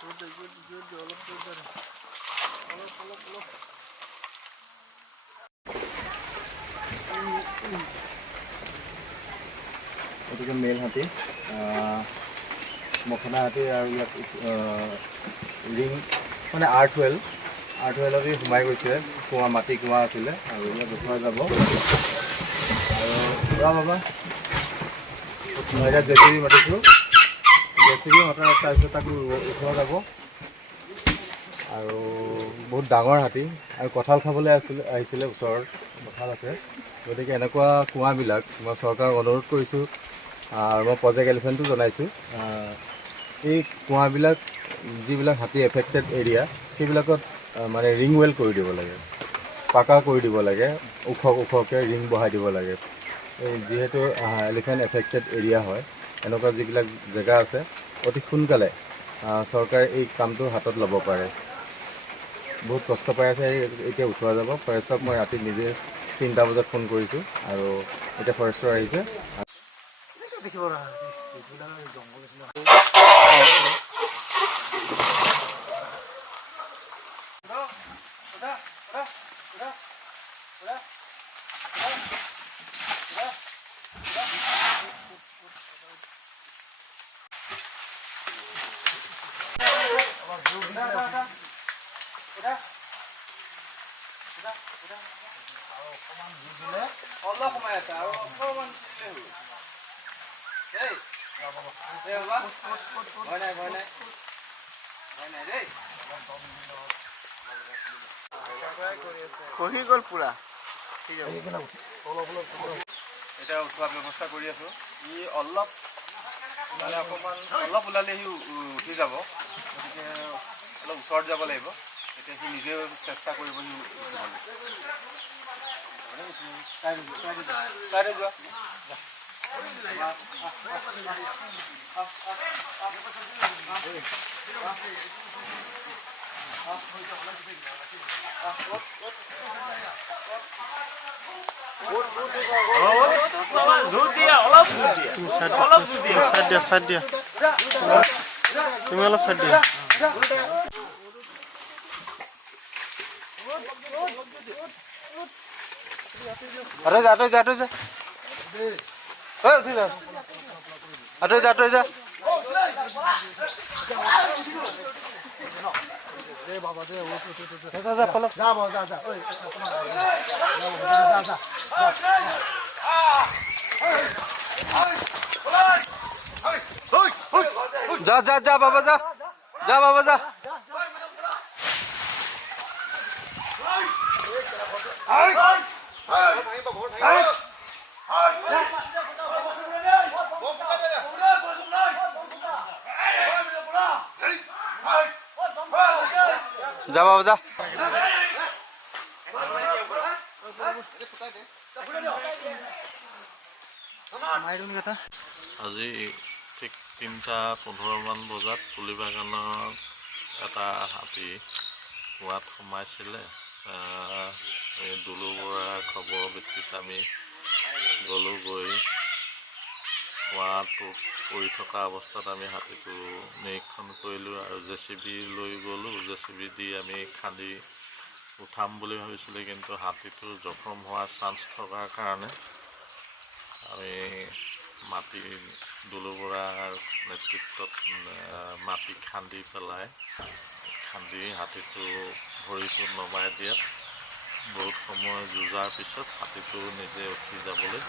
এটুকু মেল হাতী মখনা হাতী আৰু ইয়াত ৰিং মানে R12 সোমাই গৈছে কুঁৱা মাটি কুঁৱা আছিলে আৰু ইয়াত উঠোৱা যাব আৰু বাবা এতিয়া জেচিবি মাতিছোঁ জেচিবি মতাৰ তাৰপিছত তাকো উঠোৱা যাব আৰু বহুত ডাঙৰ হাতী আৰু কঁঠাল খাবলৈ আহিছিলে ওচৰত কঁঠাল আছে গতিকে এনেকুৱা কুঁৱাবিলাক মই চৰকাৰক অনুৰোধ কৰিছোঁ আৰু মই প্ৰজেক্ট এলিফেণ্টো জনাইছোঁ এই কুঁৱাবিলাক যিবিলাক হাতী এফেক্টেড এৰিয়া সেইবিলাকত মানে ৰিং ৱেল কৰি দিব লাগে পাকা কৰি দিব লাগে ওখকৈ ৰিং বহাই দিব লাগে এই যিহেতু এলিফেণ্ট এফেক্টেড এৰিয়া হয় এনেকুৱা যিবিলাক জেগা আছে অতি সোনকালে চৰকাৰে এই কামটো হাতত ল'ব পাৰে বহুত কষ্ট পাই আছে এতিয়া উঠোৱা যাব ফৰেষ্টক মই ৰাতি নিজে 3টা বজাত ফোন কৰিছোঁ আৰু এতিয়া ফৰেষ্টৰ আহিছে অলপ সময় আছে আৰু অকণমান কহি গ'ল পুৰা এতিয়া উঠোৱা ব্যৱস্থা কৰি আছোঁ ই অলপ মানে অকণমান অলপ ওলালে সি উঠি যাব গতিকে অলপ ওচৰত যাব লাগিব এতিয়া সি নিজেও চেষ্টা কৰিব সি যোৱা চাইড দিয়া তুমি অলপ চাইড দিয়া আরে যা যা যা আরে যা যা বাবা যা যা ফলো যা যা যা ওই যা যা যা বাবা যা যা বাবা যা যা বাবা যা আজি ঠিক 3:15 বজাত পুলি বাগানৰ এটা হাতী কুঁৱাত সোমাইছিলে এই দুলু বৰাৰ খবৰ ভিত্তিত আমি গ'লোঁ গৈ কুঁৱাটোত পৰি থকা অৱস্থাত আমি হাতীটো নিৰীক্ষণ কৰিলোঁ আৰু জেচিবি লৈ গ'লোঁ জেচিবি দি আমি খান্দি উঠাম বুলি ভাবিছিলোঁ কিন্তু হাতীটো জখম হোৱাৰ চান্স থকাৰ কাৰণে আমি মাটি দুলু বৰাৰ নেতৃত্বত মাটি খান্দি পেলাই হাতীটো ভৰিটো নমাই দিয়াত বহুত সময় যুঁজাৰ পিছত হাতীটো নিজে উঠি যাবলৈ